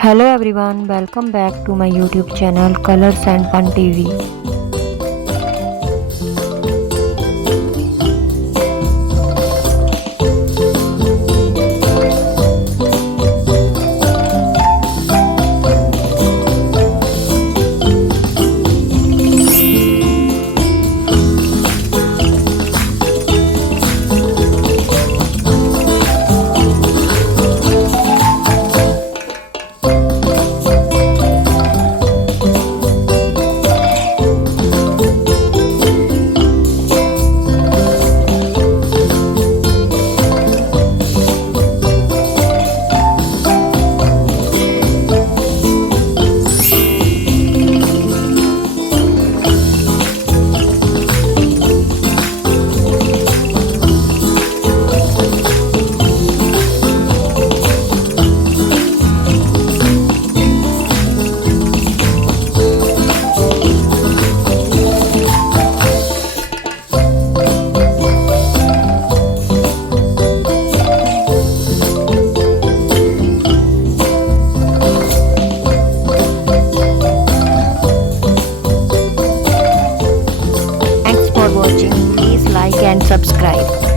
Hello everyone, welcome back to my YouTube channel Colors and Fun TV. Thanks for watching. Please like and subscribe.